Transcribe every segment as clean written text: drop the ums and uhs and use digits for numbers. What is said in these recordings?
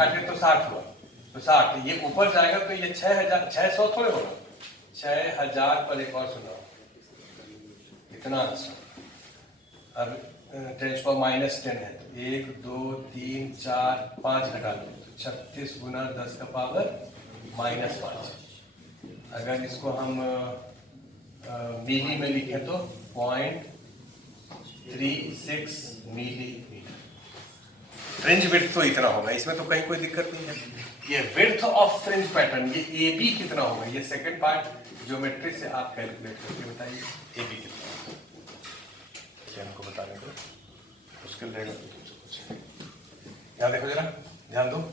काटे तो 60 हुआ, तो 60 ये ऊपर जाएगा तो ये 600 थोड़े होगा, 6000 पर एक और सुनाओ, इतना आंसर। अब 10 पर -10 है तो 1 2 3 4 5 घटा लो तो 36 गुना 10 का पावर -5। अगर इसको हम मिली में लिखे तो 0.36 मिलीमीटर। फ्रिंज विड्थ तो इतना होगा, इसमें तो कहीं कोई दिक्कत नहीं है। ये विड्थ ऑफ फ्रिंज पैटर्न, ये ए बी कितना होगा, ये सेकंड पार्ट ज्योमेट्री से आप कैलकुलेट करके बताइए ए बी कितना होगा। हमको बताने को मुश्किल रहेगा। यहाँ देखो जरा, ध्यान दो,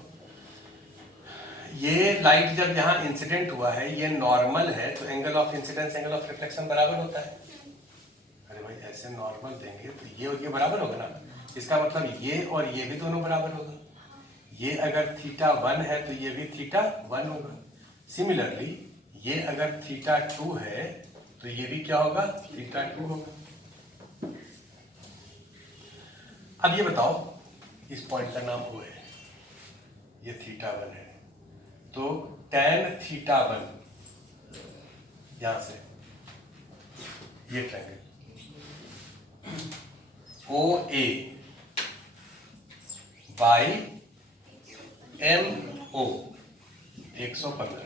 ये लाइट जब यहाँ इंसिडेंट हुआ है, ये नॉर्मल है तो angle of incidence angle of reflection बराबर होता है। अरे भाई ऐसे नॉर्मल देंगे तो ये और ये बराबर होगा ना, इसका मतलब ये और ये भी दोनों बराबर होगा। ये अगर θ1 है तो ये भी θ1 होगा। सिमिलरली ये अगर θ2 है तो ये भी क्या होगा, θ2 होगा। अब ये बताओ, इस पॉइंट का नाम O है, ये θ1 है, तो tan θ1 यहां से ये ट्रायंगल OA बाई MO 115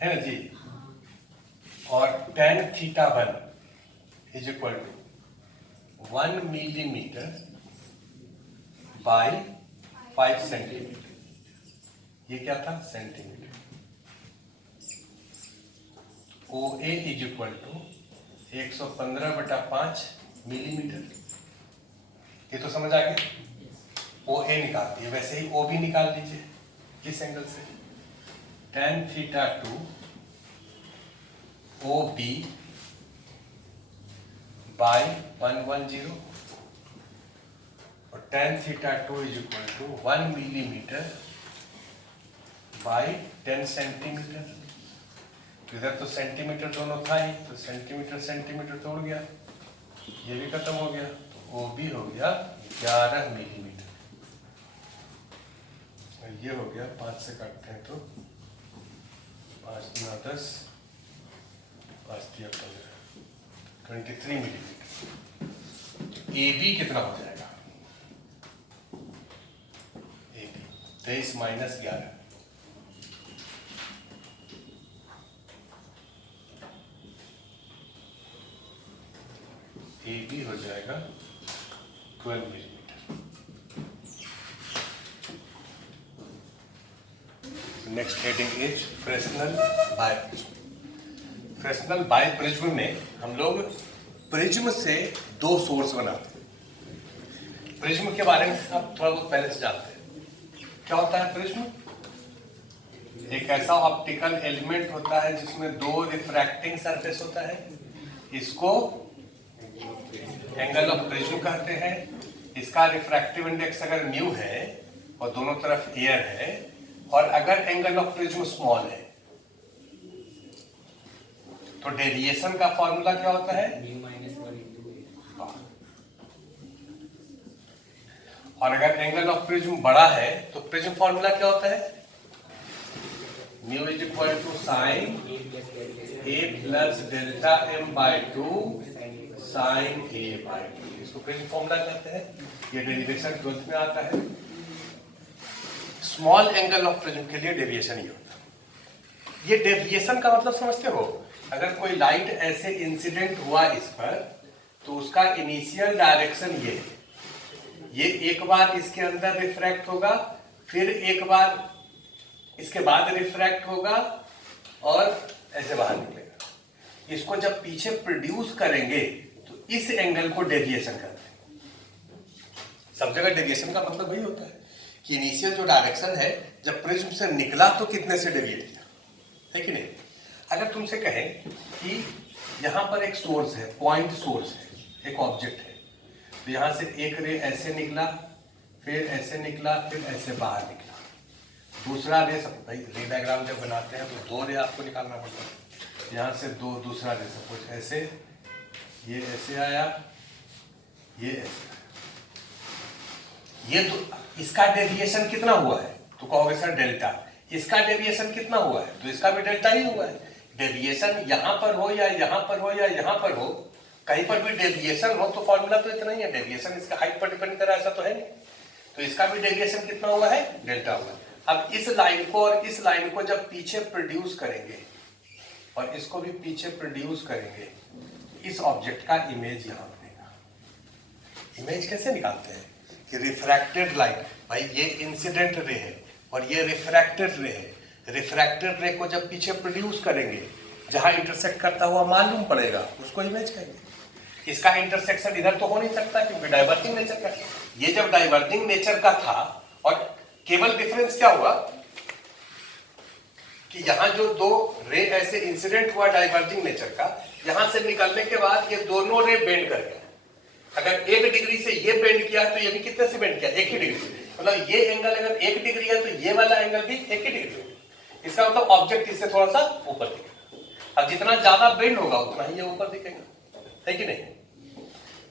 है ना जी, और tan θ1 is equal to 1 millimetre by 5 centimetre. ये क्या था, centimetre. OA is equal to 115/5 millimetre. ये तो समझ आ गया। OA निकाल दिए, वैसे ही OB निकाल दीजिए किस एंगल से, tan θ2 OB बाई 110 और tan θ2 is equal to 1 millimetre by 10 centimetre. तो इधर तो सेंटीमीटर दोनों था ही, तो सेंटीमीटर सेंटीमीटर तोड़ गया, ये भी खत्म हो गया, तो OB हो गया 11 मिलीमीटर। और ये हो गया 5 से काटते हैं तो 5 गुना 10 5 दिया 15 23 मिलीमीटर। AB कितना हो जाएगा, AB 23 माइनस 11, AB हो जाएगा 12 millimetre. Next heading is Fresnel biprism. Fresnel biprism में हम लोग प्रिज्म से दो सोर्स बनाते हैं। प्रिज्म के बारे में आप थोड़ा बहुत पहले से जानते हैं। क्या होता है प्रिज्म, एक ऐसा ऑप्टिकल एलिमेंट होता है जिसमें दो रिफ्रैक्टिंग सरफेस होता है, इसको एंगल ऑफ प्रिज्म कहते हैं। इसका रिफ्रैक्टिव इंडेक्स अगर म्यू है और दोनों तरफ एयर है, और अगर एंगल ऑफ प्रिज्म स्मॉल है तो डेविएशन का फॉर्मूला क्या होता है, और अगर एंगल ऑफ प्रिज्म बड़ा है तो प्रिज्म फॉर्मूला क्या होता है, mu is equal to sine A plus delta M by 2 sine A by 2। इसको प्रिज्म फॉर्मूला कहते हैं। ये डेरिवेशन 12th में आता है। स्मॉल एंगल ऑफ प्रिज्म के लिए डेविएशन ही होता है। ये डेविएशन का मतलब समझते हो, अगर कोई लाइट ऐसे इंसिडेंट हुआ इस पर तो उसका इनिशियल डायरेक्शन ये है, ये एक बार इसके अंदर रिफ्रैक्ट होगा, फिर एक बार इसके बाद रिफ्रैक्ट होगा और ऐसे बाहर निकलेगा। इसको जब पीछे प्रोड्यूस करेंगे तो इस एंगल को डेविएशन कहते हैं। सब जगह डेविएशन का मतलब वही होता है कि इनिशियल जो डायरेक्शन है, जब प्रिज्म से निकला तो कितने से डेविएट किया, है कि नहीं। अगर तुमसे कहें कि यहाँ पर एक सोर्स है, पॉइंट सोर्स है, एक ऑब्जेक्ट है, तो यहाँ से एक रे ऐसे निकला, फिर ऐसे निकला, फिर ऐसे बाहर निकला, दूसरा रे, सब भाई रे डायग्राम जब बनाते हैं तो दो रे आपको निकालना पड़ता है, यहाँ से दो, दूसरा रे सपोज ऐसे, ये ऐसे आया, ये ऐसे, ये तो इसका डेविएशन कितना हुआ है, तो कहोगे सर डेल्टा। इसका डेविएशन कितना हुआ है, तो इसका भी डेल्टा ही हुआ है। डेविएशन यहां पर हो या यहां पर हो या यहां पर हो, कहीं पर भी डेविएशन हो तो फॉर्मूला तो इतना ही है। डेविएशन इसका हाइट पर डिपेंड कर रहा है, ऐसा तो है नहीं। तो इसका भी डेविएशन कितना हुआ है, डेल्टा हुआ है। अब इस लाइन को और इस लाइन को जब पीछे प्रोड्यूस करेंगे और इसको भी पीछे प्रोड्यूस करेंगे, इस ऑब्जेक्ट का इमेज यहां बनेगा। इमेज कैसे निकालते हैं कि रिफ्रैक्टेड लाइट, भाई ये इंसिडेंट रे है और ये रिफ्रैक्टेड रे है। रिफ्रैक्टेड रे को जब पीछे प्रोड्यूस करेंगे, जहां इंटरसेक्ट करता हुआ मालूम पड़ेगा, उसको इमेज कहेंगे। इसका इंटरसेक्शन इधर तो हो नहीं सकता क्योंकि डाइवर्जिंग नेचर का। ये जब डाइवर्जिंग नेचर का था और केवल डिफरेंस क्या हुआ कि यहां जो दो रे ऐसे इंसिडेंट हुआ डाइवर्जिंग नेचर का, यहां से निकलने के बाद ये दोनों रे बेंड कर गया। अगर 1 डिग्री से ये बेंड किया तो ये भी कितने से बेंड किया, 1 ही डिग्री से। मतलब ये एंगल अगर 1 डिग्री है तो ये वाला एंगल भी 1 ही डिग्री है। इसका मतलब ऑब्जेक्ट इससे थोड़ा सा ऊपर दिखेगा। अब जितना ज्यादा बेंड होगा उतना ही ये ऊपर दिखेगा, है कि नहीं।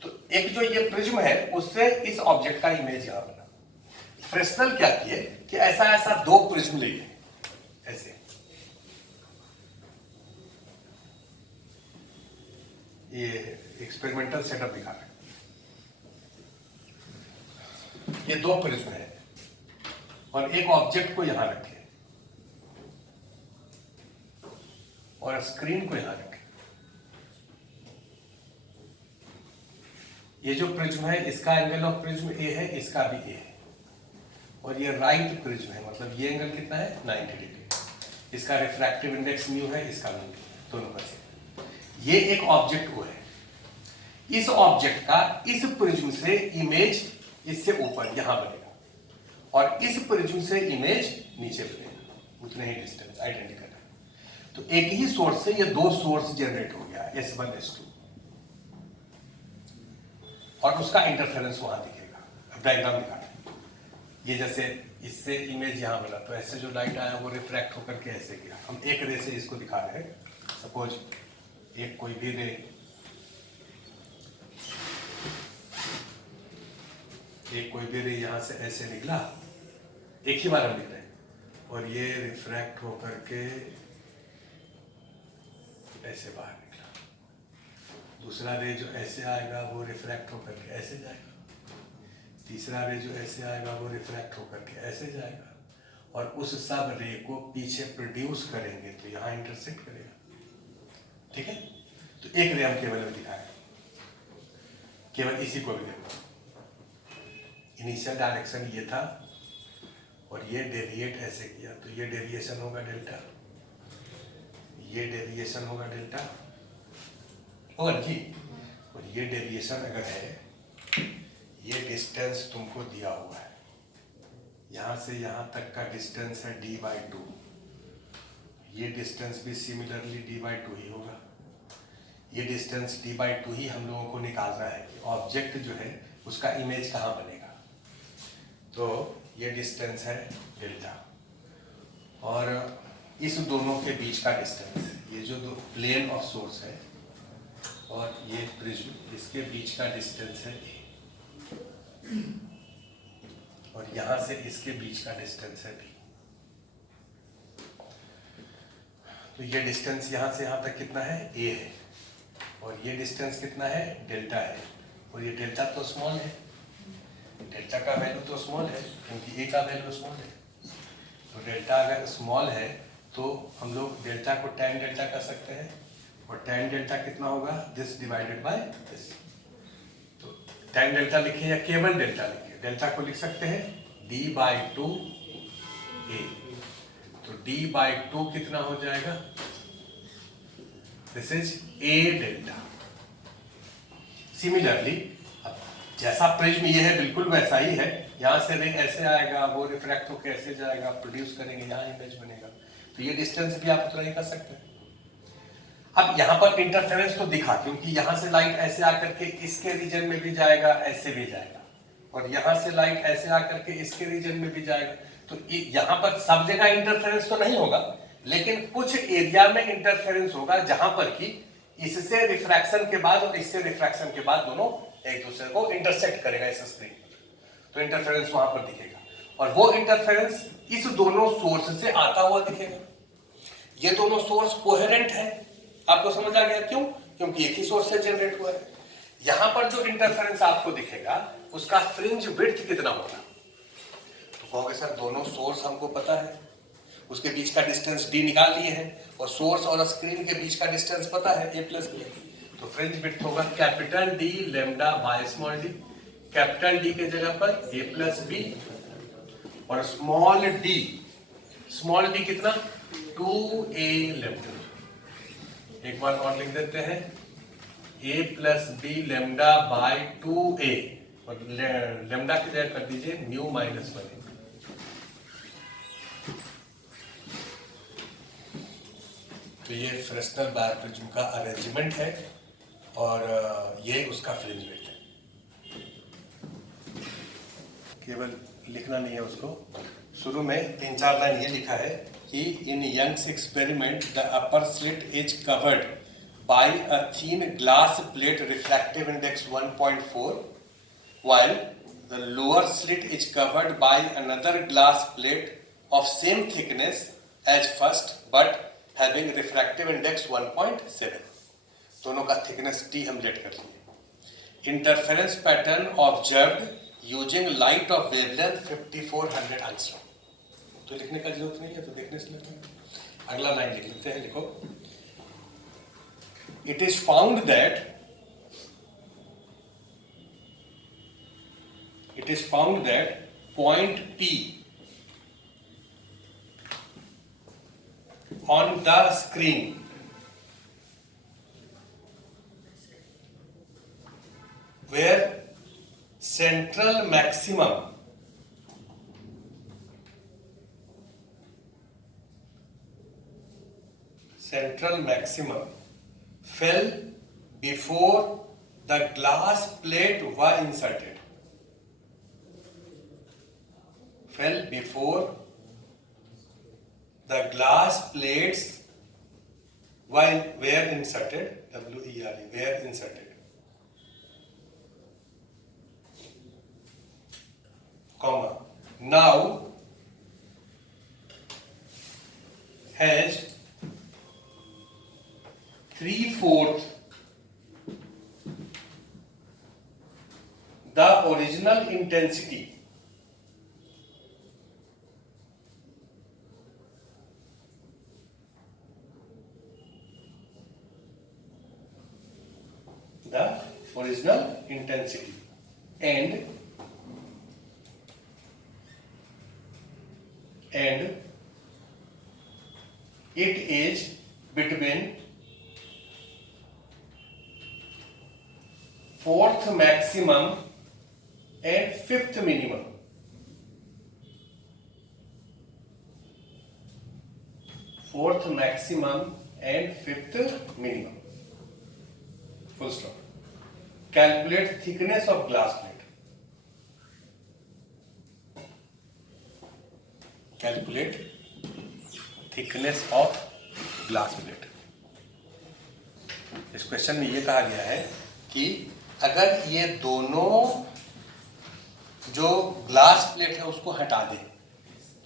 तो एक जो ये प्रिज्म है उससे इस ऑब्जेक्ट का इमेज यहां बना। फ्रेस्नेल क्या किए कि ऐसा ऐसा 2 प्रिज्म लिए, ऐसे ये एक्सपेरिमेंटल सेटअप दिखा रहे हैं। ये 2 प्रिज्म है और एक ऑब्जेक्ट को यहां रखे और स्क्रीन को यहां रखे। ये जो प्रिज्म है इसका एंगल ऑफ प्रिज्म ए है, इसका भी ए है, और ये राइट प्रिज्म है, मतलब ये एंगल कितना है 90 डिग्री। इसका रिफ्रैक्टिव इंडेक्स म्यू है, इसका म्यू दोनों का सेम। ये एक ऑब्जेक्ट को है, इस ऑब्जेक्ट का इस प्रिज्म से इमेज इससे ऊपर यहां बनेगा और इस प्रिज्म से इमेज नीचे बनेगा, उतने ही डिस्टेंस आइडेंटिकल है। तो एक ही सोर्स से ये 2 सोर्स जनरेट हो गया, S1 S2, और उसका इंटरफेरेंस वहां दिखेगा। अब डायग्राम दिखा रहे हैं। ये जैसे इससे इमेज यहां बना, तो ऐसे जो लाइट आया वो रिफ्रैक्ट होकर के ऐसे गया। हम एक रे से इसको दिखा रहे हैं। सपोज एक कोई भी रे, यहां से ऐसे निकला, एक ही बार हम लिख रहे हैं, और ये रिफ्रैक्ट होकर के ऐसे बाहर निकला। दूसरा रे जो ऐसे आएगा वो रिफ्रैक्ट होकर के ऐसे जाएगा। तीसरा रे जो ऐसे आएगा वो रिफ्रैक्ट होकर के ऐसे जाएगा, और उस सब रे को पीछे प्रोड्यूस करेंगे तो यहां इंटरसेक्ट करेगा। ठीक है, तो एक रे हम केवल दिखाए, केवल इसी को भी देखो। इनिशियल डायरेक्शन ये था और ये डेविएट ऐसे किया, तो ये डेविएशन होगा डेल्टा, ये डेविएशन होगा डेल्टा होगा जी। और ये डेविएशन अगर है, ये डिस्टेंस तुमको दिया हुआ है, यहां से यहां तक का डिस्टेंस है d/2, ये डिस्टेंस भी सिमिलरली d/2 ही होगा। ये डिस्टेंस d/2 ही हम लोगों को निकालना है कि ऑब्जेक्ट जो है उसका इमेज कहां बनेगा। तो ये डिस्टेंस है डेल्टा, और इस दोनों के बीच का डिस्टेंस, ये जो दो प्लेन ऑफ सोर्स है और ये प्रिज्म, इसके बीच का डिस्टेंस है a, और यहां से इसके बीच का डिस्टेंस है b। तो ये डिस्टेंस यहां से यहां तक कितना है, a है, और ये डिस्टेंस कितना है, डेल्टा है, और ये डेल्टा तो स्मॉल है, डेल्टा का वैल्यू तो स्मॉल है क्योंकि a का वैल्यू स्मॉल है। तो डेल्टा अगर स्मॉल है तो हम लोग डेल्टा को tan डेल्टा कर सकते हैं, और tan डेल्टा कितना होगा, दिस डिवाइडेड बाय दिस। तो tan डेल्टा लिखिए या केवल डेल्टा लिखिए, डेल्टा को लिख सकते हैं d/2 a। तो d/2 कितना हो जाएगा, this is a delta. Similarly जैसा प्रिज्म ये है बिल्कुल वैसा ही है, यहाँ से रे ऐसे आएगा, वो रिफ्रैक्ट होकर ऐसे जाएगा, प्रोड्यूस करेंगे, यहाँ इमेज बनेगा। तो ये डिस्टेंस भी आप उतना ही कर सकते हैं। अब यहाँ पर इंटरफेरेंस तो दिखा, क्योंकि यहाँ से लाइट ऐसे आकर के इसके रीजन में भी जाएगा, ऐसे भी जाएगा, और यहाँ से लाइट ऐसे आकर के इसके रीजन में भी जाएगा। तो यहाँ पर सब जगह इंटरफेरेंस तो नहीं होगा, लेकिन कुछ एरिया में इंटरफेरेंस होगा जहां पर कि इससे रिफ्रैक्शन के बाद और इससे रिफ्रैक्शन के बाद दोनों एक दूसरे को इंटरसेक्ट करेगा इस स्क्रीन पर। तो इंटरफेरेंस वहां पर दिखेगा, और वो इंटरफेरेंस इस दोनों सोर्स से आता हुआ दिखेगा। ये दोनों सोर्स कोहेरेंट है, आपको समझ आ गया क्यों? क्योंकि एक ही सोर्स से जनरेट हुआ है। यहां पर जो इंटरफेरेंस आपको दिखेगा उसका फ्रिंज विड्थ कितना होगा? तो कहोगे सर दोनों सोर्स हमको पता है, उसके बीच का डिस्टेंस d निकाल लिए हैं, और सोर्स और स्क्रीन के बीच का डिस्टेंस पता है a प्लस बी, तो फ्रिंज विड्थ होगा capital D lambda by small d। Capital D के जगह पर a प्लस बी, और स्मॉल d कितना? 2a lambda. एक बार और लिख देते हैं, a plus b lambda by 2a, और लैम्डा की जगह कर दीजिए न्यू माइनस 1। तो ये फ्रेस्नेल बायर प्रिज्म का अरेंजमेंट है, और ये उसका फ्रिंज विड्थ है। केवल लिखना नहीं है उसको, शुरू में 3-4 लाइन ये लिखा है कि in Young's experiment the upper slit is covered by a thin glass plate refractive index 1.4 while the lower slit is covered by another glass plate of same thickness as first but having refractive index 1.7। दोनों का thickness t हम late कर लिए। Interference pattern observed using light of wavelength 5400 angstrom. तो लिखने का जरूरत नहीं है, तो देखने से लेते हैं। अगला लाइन लिख लेते हैं, लिखो, it is found that point P on the screen where central maximum fell before the glass plate were inserted। Fell before the glass plates were inserted, were inserted, comma, now has 3/4 the original intensity and it is between 4th maximum and 5th minimum। Fourth maximum and 5th minimum, full stop। Calculate thickness of glass plate। Calculate thickness of glass plate। इस question में ये कहा गया है कि अगर ये दोनों जो ग्लास प्लेट है उसको हटा दें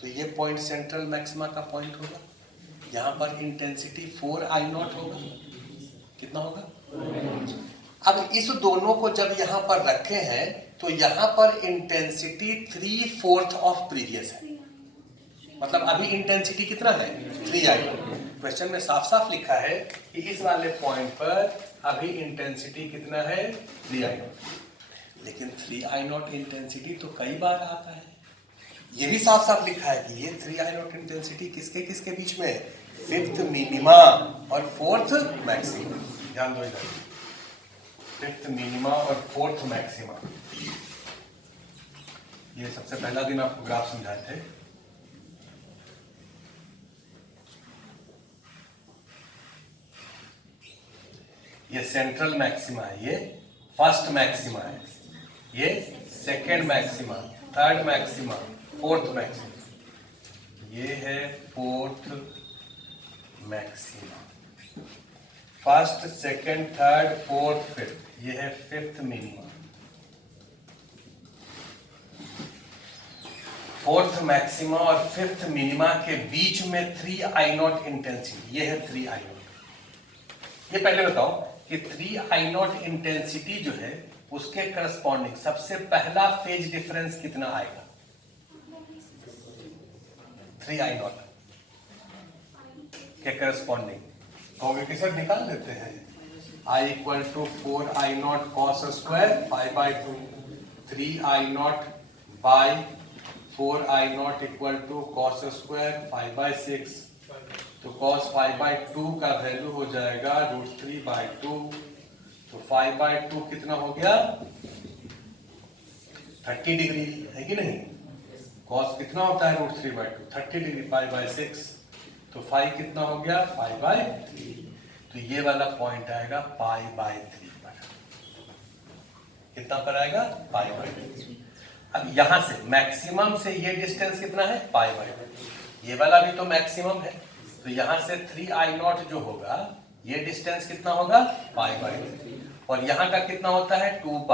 तो ये पॉइंट सेंट्रल मैक्सिमा का पॉइंट होगा। यहां पर इंटेंसिटी 4I0 होगा। कितना होगा? अब इस दोनों को जब यहां पर रखे हैं तो यहां पर इंटेंसिटी 3/4 ऑफ प्रीवियस है, मतलब अभी इंटेंसिटी कितना है? 3I0। क्वेश्चन में साफ साफ लिखा है कि इस वाले पॉइंट पर अभी इंटेंसिटी कितना है? 3I0। लेकिन 3I0 इंटेंसिटी तो कई बार आता है। ये भी साफ साफ लिखा है कि ये 3I0 इंटेंसिटी किसके किसके बीच में? 5th मिनिमा और 4th मैक्सिमा। ध्यान दो इधर, 5th मिनिमा और 4th मैक्सिमा। ये सबसे पहला दिन आपको ग्राफ समझाए थे। ये सेंट्रल मैक्सिमा है, ये फर्स्ट मैक्सिमा है, ये second maxima, third maxima, fourth maxima. ये है fourth maxima. First, second, third, fourth, fifth, ये है फिफ्थ मिनिमा। फोर्थ मैक्सिमा और फिफ्थ मिनिमा के बीच में 3I0 इंटेंसिटी, ये है 3I0। ये पहले बताओ कि 3I0 इंटेंसिटी जो है उसके करस्पॉन्डिंग सबसे पहला फेज डिफरेंस कितना आएगा? 3I0 के करस्पॉन्डिंग कहोगे कि सर निकाल लेते हैं, I equal to 4I0 cos square 5/2, 3I0 by 4I0 equal to cos square 5/6, तो cos 5/2 का वैल्यू हो जाएगा √3/2, तो 5/2 कितना हो गया? 30 डिग्री, है कि नहीं? cos कितना होता है √3/2? 30 डिग्री, 5/6, तो 5 कितना हो गया? 5/3, तो ये वाला पॉइंट आएगा π/3 पर। कितना पर आएगा? π/3। अब यहां से मैक्सिमम से ये डिस्टेंस कितना है? π/3। ये वाला भी तो मैक्सिमम है, तो यहां से 3I0 जो होगा ये डिस्टेंस कितना होगा? π/3, और यहां का कितना होता है? 2π,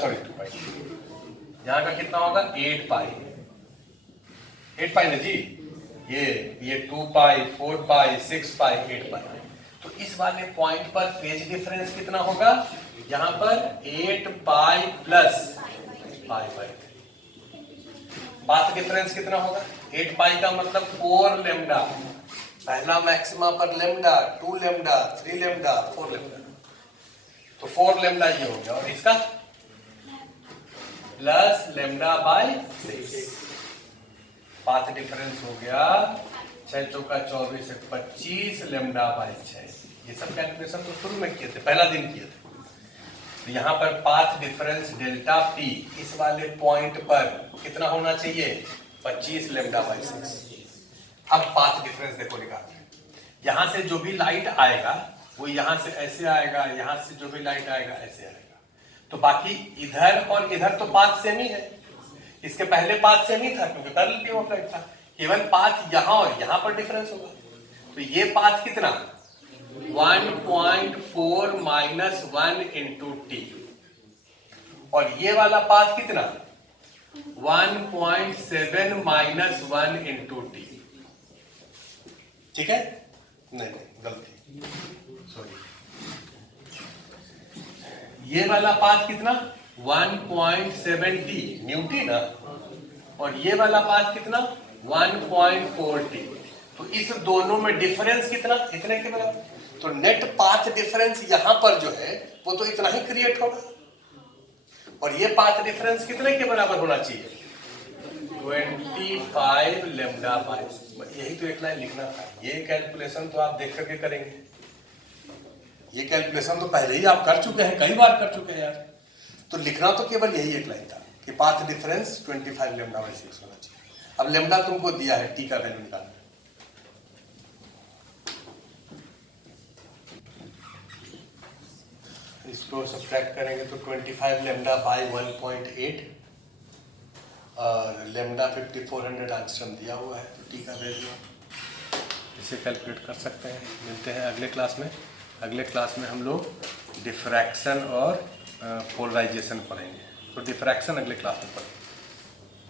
सॉरी 2π, यहां का कितना होगा? 8π, 8π ना जी, ये 2π, 4π, 6π, 8π। तो इस वाले पॉइंट पर फेज डिफरेंस कितना होगा? यहां पर 8π प्लस π/3। पाथ डिफरेंस कितना होगा? 8π का मतलब 4 लेमडा, पहला मैक्सिमा पर लेमडा, 2 लेमडा, 3 लेमडा, 4 लेमडा, तो 4 लेमडा ये हो गया, और इसका plus lambda by 6। Path difference हो गया 6 चौका 24 से 25 लेमडा बाई 6। ये सब कैलकुलेशन तो शुरू में किए थे, पहला दिन किए थे। तो यहाँ पर पाथ डिफरेंस डेल्टा पी इस वाले पॉइंट पर कितना होना चाहिए? 25 लेमडा बाई 6। अब पाथ डिफरेंस देखो निकालते हैं। यहाँ से जो भी लाइट आएगा वो यहाँ से ऐसे आएगा, यहाँ से जो भी लाइट आएगा ऐसे आएगा, तो बाकी इधर और इधर तो पाथ सेम ही है। इसके पहले पाथ सेम ही था क्योंकि पैरेलल बीम ऑफ लाइट था, केवल पाथ यहाँ और यहाँ पर डिफरेंस होगा। तो ये पाथ कितना? 1.4 माइनस 1 इंटू टी, और ये वाला पाथ कितना? 1.7 माइनस 1 इंटू टी। ठीक है? नहीं गलती, सॉरी, ये वाला पाथ कितना? 1.7 टी, न्यूटी ना, और ये वाला पाथ कितना? 1.4 टी। तो इस दोनों में डिफरेंस कितना? इतने के बराबर। तो नेट पाथ डिफरेंस यहां पर जो है वो तो इतना ही क्रिएट होगा, और ये पाथ डिफरेंस कितने के बराबर होना चाहिए? 25 लेमडा बाई 6। यही तो एक लाइन लिखना था। ये कैलकुलेशन तो आप देख करके करेंगे, ये कैलकुलेशन तो पहले ही आप कर चुके हैं, कई बार कर चुके हैं यार। तो लिखना तो केवल यही एक लाइन था कि पाथ डिफरेंस 25 लेमडा बाई 6 होना चाहिए। अब लेमडा तुमको दिया है, टी का वैल्यू निकालना। इसको सब्ट्रैक्ट करेंगे तो 25 लेमडा बाई 1.8 और लेमडा 5400 आंसर दिया हुआ है, तो टी का वैल्यू इसे कैलकुलेट कर सकते हैं। मिलते हैं अगले क्लास में। अगले क्लास में हम लोग डिफ्रैक्शन और पोलराइजेशन पढ़ेंगे, तो डिफ्रैक्शन अगले क्लास में पढ़ेंगे।